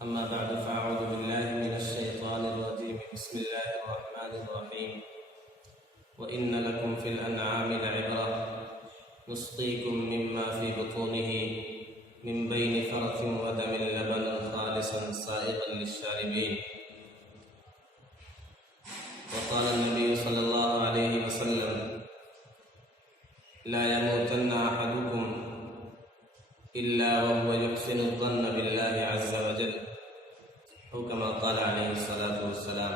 أما بعد فأعوذ بالله من الشيطان الرجيم بسم الله الرحمن الرحيم وإن لكم في الأنعام لعبرة نسقيكم مما في بطونه من بين فرث ودم لبنا خالصا سائغا للشاربين. وقال النبي صلى الله عليه وسلم لا يموتن أحدكم إلا وهو يحسن الظن بالله عز وجل أو كما قال عليه الصلاة والسلام.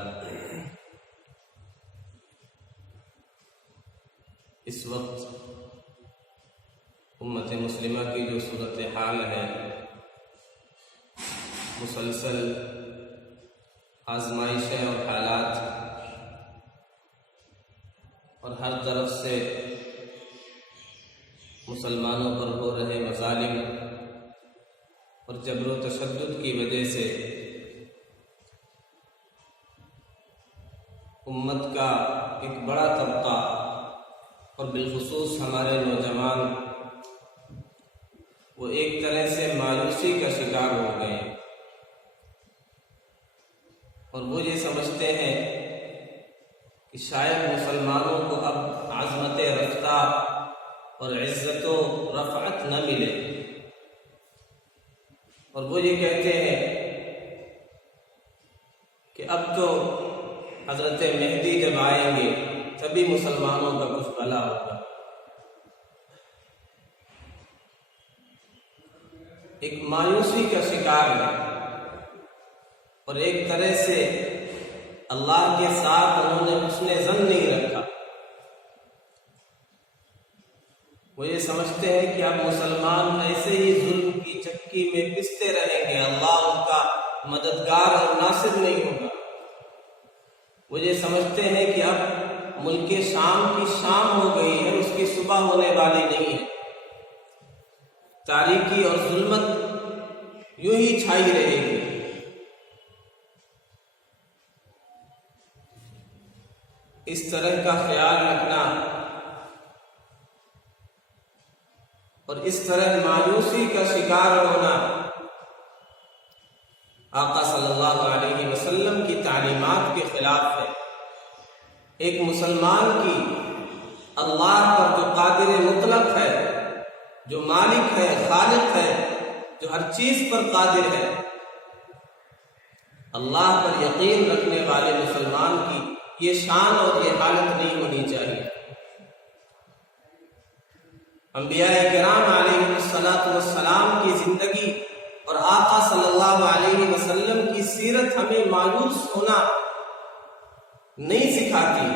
اس وقت امت مسلمہ کی جو صورتحال ہے، مسلسل آزمائشیں اور حالات اور ہر طرف سے مسلمانوں پر ہو رہے مظالم اور جبر و تشدد کی وجہ سے امت کا ایک بڑا طبقہ اور بالخصوص ہمارے نوجوان وہ ایک طرح سے مایوسی کا شکار ہو گئے اور وہ یہ سمجھتے ہیں کہ شاید مسلمانوں کو اب عظمت رفتہ اور عزت و رفعت نہ ملے، اور وہ یہ کہتے ہیں کہ اب تو حضرت مہدی جب آئیں گے تبھی مسلمانوں کا کچھ بھلا ہوگا۔ ایک مایوسی کا شکار ہے اور ایک طرح سے اللہ کے ساتھ انہوں نے حسن ظن نہیں رکھا۔ وہ یہ سمجھتے ہیں کہ اب مسلمان ایسے ہی ظلم کی چکی میں پستے رہیں گے، اللہ ان کا مددگار اور ناصر نہیں ہوگا۔ وہ یہ سمجھتے ہیں کہ اب ملک شام کی شام ہو گئی ہے، اس کی صبح ہونے والی نہیں ہے، تاریکی اور ظلمت یوں ہی چھائی رہے گی۔ اس طرح کا خیال رکھنا اور اس طرح مایوسی کا شکار ہونا آقا صلی اللہ علیہ وسلم کی تعلیمات کے خلاف ہے۔ ایک مسلمان کی اللہ پر جو قادر مطلق ہے، جو مالک ہے، خالق ہے، جو ہر چیز پر قادر ہے، اللہ پر یقین رکھنے والے مسلمان کی یہ شان اور یہ حالت نہیں ہونی چاہیے۔ انبیاء کرام علیہ السلام کی زندگی اور آقا صلی اللہ علیہ وسلم کی سیرت ہمیں مایوس ہونا نہیں سکھاتی۔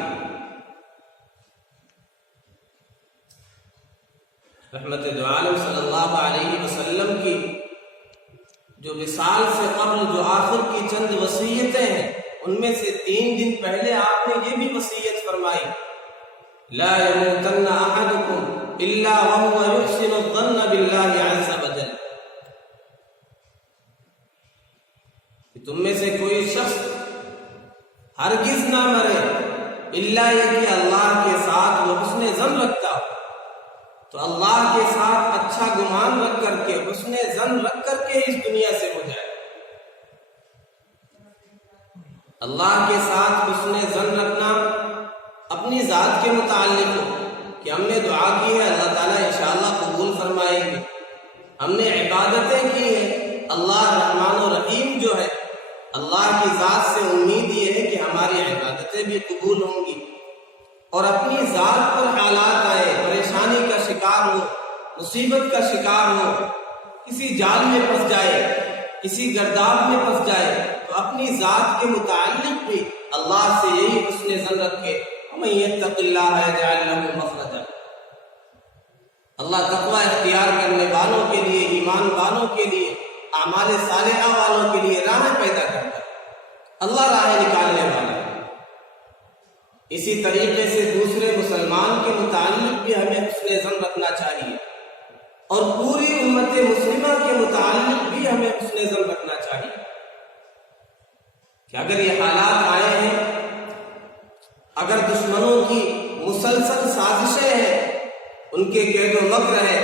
رحمت دو عالم صلی اللہ علیہ وسلم کی جو وصال سے قبل جو آخر کی چند وصیتیں ہیں، ان میں سے 3 دن پہلے آپ نے یہ بھی وصیت فرمائی، لا يموتن احدكم الا وهو يحسن الظن بالله عز وجل، کہ تم میں سے کوئی شخص ہرگز نہ مرے الا یہ کہ اللہ کے ساتھ وہ حسن ظن رکھتا ہو۔ تو اللہ کے ساتھ اچھا گمان رکھ کر کے، حسن ظن رکھ کر کے اس دنیا سے ہو جائے۔ اللہ کے ساتھ حسن ظن رکھنا اپنی ذات کے متعلق ہو کہ ہم نے دعا کی ہے، اللہ تعالیٰ انشاءاللہ قبول فرمائیں گے، ہم نے عبادتیں کی ہیں، اللہ رحمان و رحیم جو ہے، اللہ کی ذات سے امید یہ ہے کہ ہماری عبادتیں بھی قبول ہوں گی، اور اپنی ذات پر حالات آئے، پریشانی کا شکار ہو، مصیبت کا شکار ہو، کسی جال میں پھنس جائے، کسی گرداب میں پھنس جائے، تو اپنی ذات کے متعلق بھی اللہ سے یہی حسن ظن رکھے، وَمَن يَتَّقِ اللَّهَ يَجْعَلْ لَهُ مَخْرَجًا۔ اللہ تقوی اختیار کرنے والوں کے لیے، ایمان والوں کے لیے، اعمال صالحہ والوں کے لیے راہیں پیدا کرتا ہے، اللہ راہیں نکالنے والا ہے۔ اسی طریقے سے دوسرے مسلمان کے متعلق بھی ہمیں حسن ظن رکھنا چاہیے، اور پوری امت مسلمہ کے متعلق بھی ہمیں حسن ظن رکھنا چاہیے کہ اگر یہ حالات آئے ہیں، اگر دشمنوں کی مسلسل سازشیں ہیں، ان کے قید و مکر ہے،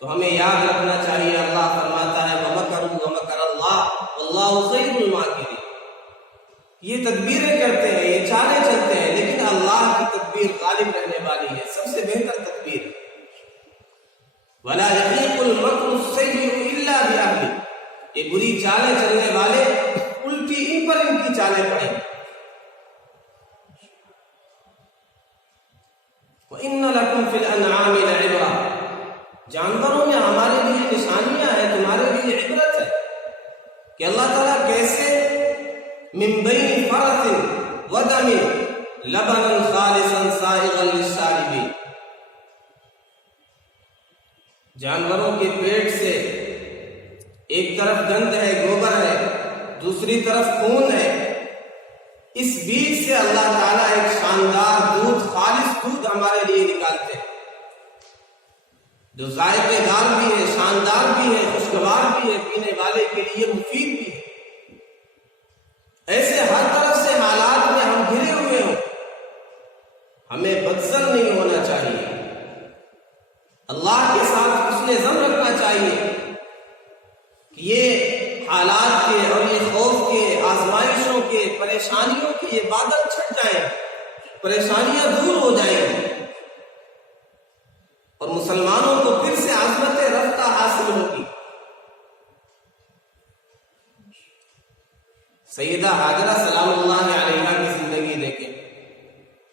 تو ہمیں یاد رکھنا چاہیے اللہ فرماتا ہے وَمَكَرُوا وَمَكَرَ اللَّهُ یہ تدبیریں کرتے ہیں، یہ چالیں چلتے ہیں، لیکن اللہ کی تدبیر غالب رہنے والی ہے، سب سے بہتر تدبیر۔ وَلَا يَحِيقُ الْمَكْرُ السَّيِّئُ إِلَّا بِأَهْلِهِ، یہ بری چالیں چلنے والے الٹی ان پر ان کی چالیں پڑیں۔ وَإِنَّ لَكُمْ فِي الْأَنْعَامِ لَعِبْرَةً، جانوروں میں ہمارے لیے نشانیاں ہیں، تمہارے لیے عبرت ہے کہ اللہ تعالیٰ کیسے من بین فرث ودم لبنا خالصا سائغا للشاربین، جانوروں کے پیٹ سے ایک طرف گند ہے، گوبر ہے، دوسری طرف خون ہے، اس بیچ سے اللہ تعالیٰ ایک شاندار دودھ، خالص دودھ ہمارے لیے نکالتے ہیں، جو ذائقے دار بھی ہے، شاندار بھی ہے، خوشگوار بھی ہے، پینے والے کے لیے مفید بھی ہے۔ ایسے ہر طرف سے حالات میں ہم گھرے ہوئے ہوں، ہمیں بدظن نہیں ہونا چاہیے، اللہ کے ساتھ حسن ظن رکھنا چاہیے کہ یہ حالات کے اور یہ خوف کے، آزمائشوں کے، پریشانیوں کے یہ بادل چھٹ جائیں، پریشانیاں دور ہو جائیں اور مسلمانوں کو پھر سے عظمت رفتہ حاصل ہوگی۔ سیدہ حاجرہ سلام اللہ علیہا کی زندگی دیکھیں،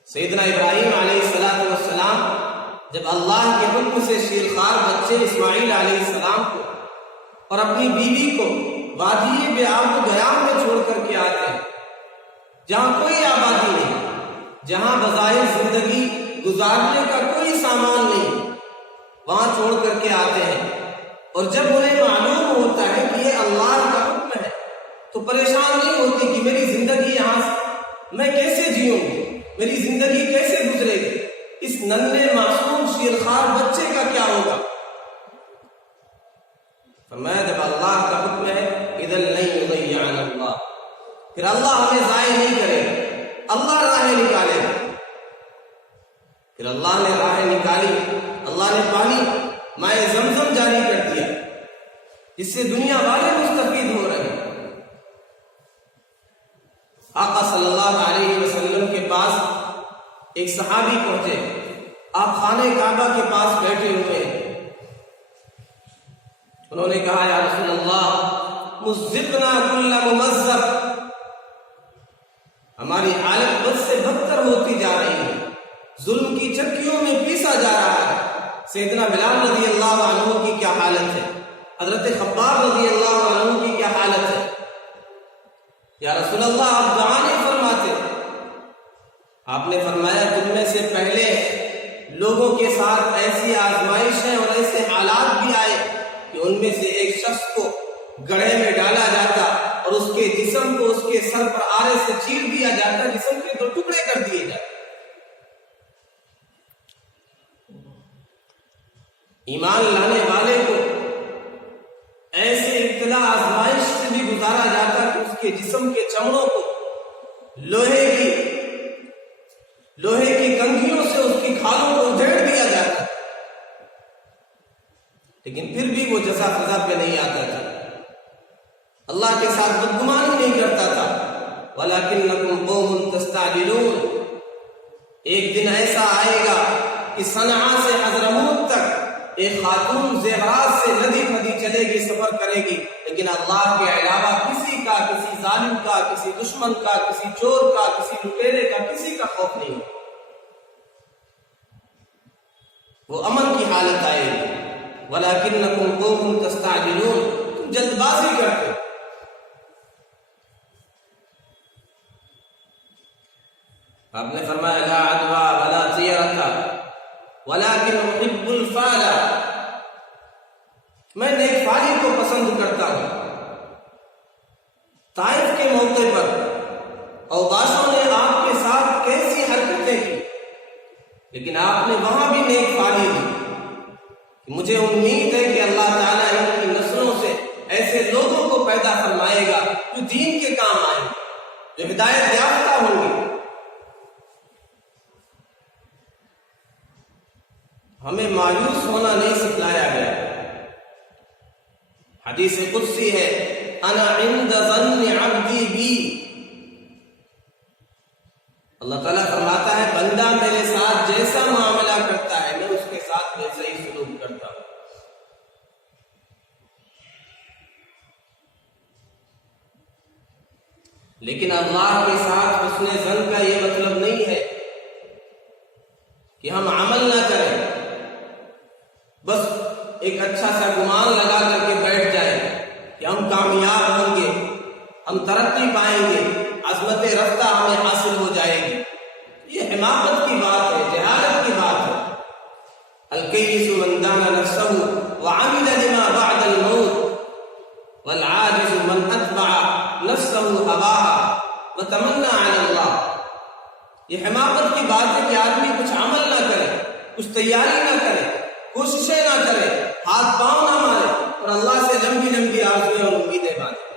سیدنا ابراہیم علیہ السلام جب اللہ کے حکم سے شیرخوار بچے اسماعیل علیہ السلام کو اور اپنی بیوی کو وادی بیاب گیام میں چھوڑ کر کے آتے ہیں، جہاں کوئی آبادی نہیں، جہاں بظاہر زندگی گزارنے کا کوئی سامان نہیں، وہاں چھوڑ کر کے آتے ہیں، اور جب انہیں معلوم ہوتا ہے کہ یہ اللہ کا حکم ہے تو پریشان نہیں ہوتی کہ میری زندگی یہاں سے میں کیسے جیوں گی، میری زندگی کیسے گزرے گی، اس ننھے معصوم شیرخوار بچے کا کیا ہوگا۔ فرمایا جب اللہ کا حکم ہے اذن لن یضیعنا اللہ، پھر اللہ ہمیں ضائع نہیں کرے گا، اللہ راہیں نکالے گا۔ پھر اللہ نے راہیں نکالی، اللہ نے پانی مائے زمزم جاری کر دیا، جس سے دنیا والے مستفید ہو رہے ہیں۔ آقا صلی اللہ علیہ وسلم کے پاس ایک صحابی پہنچے، آپ خانہ کعبہ کے پاس بیٹھے ہوئے ہیں، انہوں نے کہا یا رسول اللہ مزقنا کل ممزق، ہماری حالت بد سے بدتر ہوتی جا رہی ہے، ظلم کی چکیوں میں پیسا جا رہا ہے۔ سیدنا بلال رضی اللہ عنہ کی کیا حالت ہے، حضرت خباب رضی اللہ عنہ کی کیا حالت ہے، یا رسول اللہ آپ دعا نہیں فرماتے؟ آپ نے فرمایا تم میں سے پہلے لوگوں کے ساتھ ایسی آزمائشیں اور ایسے حالات بھی آئے کہ ان میں سے ایک شخص کو گڑھے میں ڈالا جاتا اور اس کے جسم کو اس کے سر پر آرے سے چیر دیا جاتا، جسم کے 2 ٹکڑے کر دیے جاتے۔ ایمان لانے والے کو ایسے ابتلا آزمائش سے بھی گزارا جاتا کہ اس کے جسم کے چمڑوں کو لوہے کی کنگھیوں سے اس کی کھالوں کو ادھیڑ دیا جاتا، لیکن پھر بھی وہ جزا فضا پہ نہیں آتا تھا، اللہ کے ساتھ بدگمانی نہیں کرتا تھا۔ وَلَكِنَّكُمْ قَوْمٌ تَسْتَعْجِلُونَ، ایک دن ایسا آئے گا کہ صنعاء سے حضرموت تک ایک خاتون زیورات سے ندی پھدی چلے گی، سفر کرے گی، لیکن اللہ کے علاوہ کسی کا، کسی ظالم کا، کسی دشمن کا، کسی چور کا، کسی لٹیرے کا، کسی کا خوف نہیں ہوگا، وہ امن کی حالت آئے گی۔ وَلَكِنَّكُمْ قَوْمٌ تَسْتَعْجِلُونَ، تم جلد بازی کرتے ہو۔ آپ نے فرمایا لا عدوى ولا طيرة ولكن احب الفال، میں نیک فالی کو پسند کرتا ہوں۔ طائف کے موقع پر اوباشوں نے آپ کے ساتھ کیسی حرکتیں کی، لیکن آپ نے وہاں بھی نیک فالی دی۔ مجھے امید ہے کہ اللہ تعالیٰ ان کی نسلوں سے ایسے لوگوں کو پیدا فرمائے گا جو دین کے کام آئیں گے، جو ہدایت یافتہ ہوں گے۔ ہمیں مایوس ہونا نہیں سکھلایا گیا۔ حدیث قدسی ہے انا عند ظن عبدی بی، لیکن اللہ کے ساتھ حسن ظن کا یہ مطلب نہیں ہے کہ ہم عمل نہ کریں، بس ایک اچھا سا گمان لگا کر کے بیٹھ جائیں کہ ہم کامیاب ہوں گے، ہم ترقی پائیں گے، عظمت رفتہ ہمیں حاصل ہو جائے گی۔ یہ حماقت کی بات ہے، جہالت کی بات ہے۔ الکیس من دان نفسہ وعمل لما بعد الموت والعاجز من اتبع نفسہ ہواها وتمنى على اللہ۔ یہ حماقت کی بات ہے کہ آدمی کچھ عمل نہ کرے، کچھ تیاری نہ کرے، کوششیں نہ کرے، ہاتھ پاؤں نہ مارے اور اللہ سے لمبی لمبی آرزویں اور امیدیں باندھے۔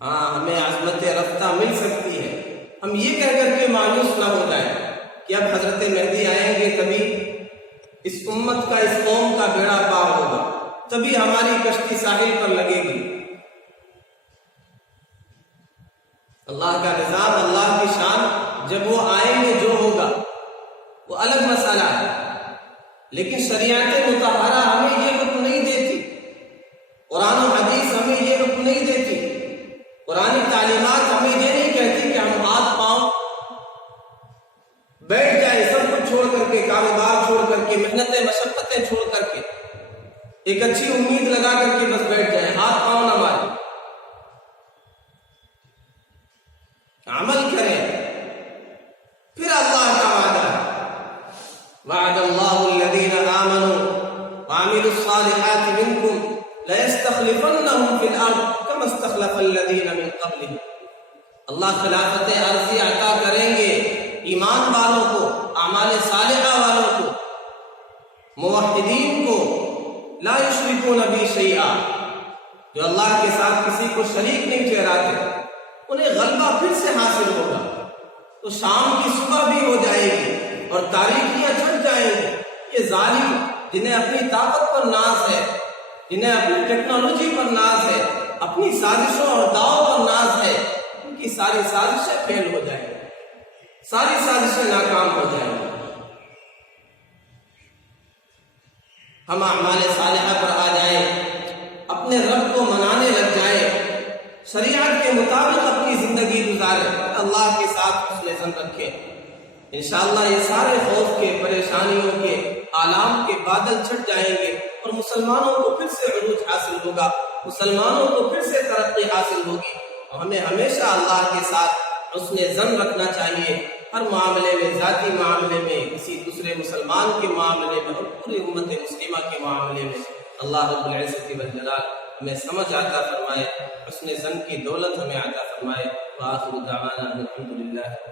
ہاں، ہمیں عظمت رفتہ مل سکتی ہے، ہم یہ کہہ کر کے مایوس نہ ہو جائیں کہ اب حضرت مہدی آئیں گے تبھی اس امت کا، اس قوم کا بیڑا پار ہوگا، تبھی ہماری کشتی ساحل پر لگے گی۔ اللہ کا نظام، اللہ کی شان، جب وہ آئیں گے جو ہوگا وہ الگ مسئلہ ہے، لیکن شریعت مطہرہ ہمیں یہ حکم نہیں دیتی، قرآن و حدیث ہمیں یہ حکم نہیں دیتی، قرآن تعلیمات ہمیں یہ نہیں کہتی کہ ہم ہاتھ پاؤں بیٹھ جائیں، سب کچھ چھوڑ کر کے، کاروبار چھوڑ کر کے، محنتیں مشقتیں چھوڑ کر کے، ایک اچھی امید لگا کر کے بس بیٹھ جائیں، ہاتھ پاؤں نہ ماریں۔ عمل کریں، پھر اللہ کا وعدہ ہے، وعد اللہ الذین آمنوا وعملوا الصالحات منکم لَيَسْتَخْلِفَنَّهُمْ فِي الْأَرْضِ كَمَا اسْتَخْلَفَ الَّذِينَ مِنْ قَبْلِهِمْ۔ اللہ خلافت عرضی عطا کریں گے ایمان والوں کو، اعمال صالحہ والوں کو، موحدین کو، لا یشرکون بی شیئا، جو اللہ کے ساتھ کسی کو شریک نہیں ٹھہراتے، انہیں غلبہ پھر سے حاصل ہوگا۔ تو شام کی صبح بھی ہو جائے گی اور تاریکیاں چھٹ جائیں گی۔ یہ ظالم جنہیں اپنی طاقت پر ناز ہے، جنہیں اپنی ٹیکنالوجی پر ناز ہے، اپنی سازشوں اور داؤں پر ناز ہے، ان کی ساری سازشیں فیل ہو جائیں گی، ساری سازشیں ناکام ہو جائیں گی۔ ہم اعمال صالحہ پر آ جائیں، اپنے رب کو منانے لگ جائیں، شریعت کے مطابق اپنی زندگی گزاریں، اللہ کے ساتھ حسن ظن رکھیں۔ انشاءاللہ یہ سارے خوف کے، پریشانیوں کے، آلام کے بادل چھٹ جائیں گے اور مسلمانوں کو پھر سے عروج حاصل ہوگا، مسلمانوں کو پھر سے ترقی حاصل ہوگی۔ اور ہمیں ہمیشہ اللہ کے ساتھ حسن ظن رکھنا چاہیے، ہر معاملے میں، ذاتی معاملے میں، کسی دوسرے مسلمان کے معاملے میں اور پوری امت مسلمہ کے معاملے میں۔ اللہ رب العزت والجلال ہمیں سمجھ عطا فرمائے، حسن ظن کی دولت ہمیں عطا فرمائے۔ وآخر دعوانا الحمدللہ۔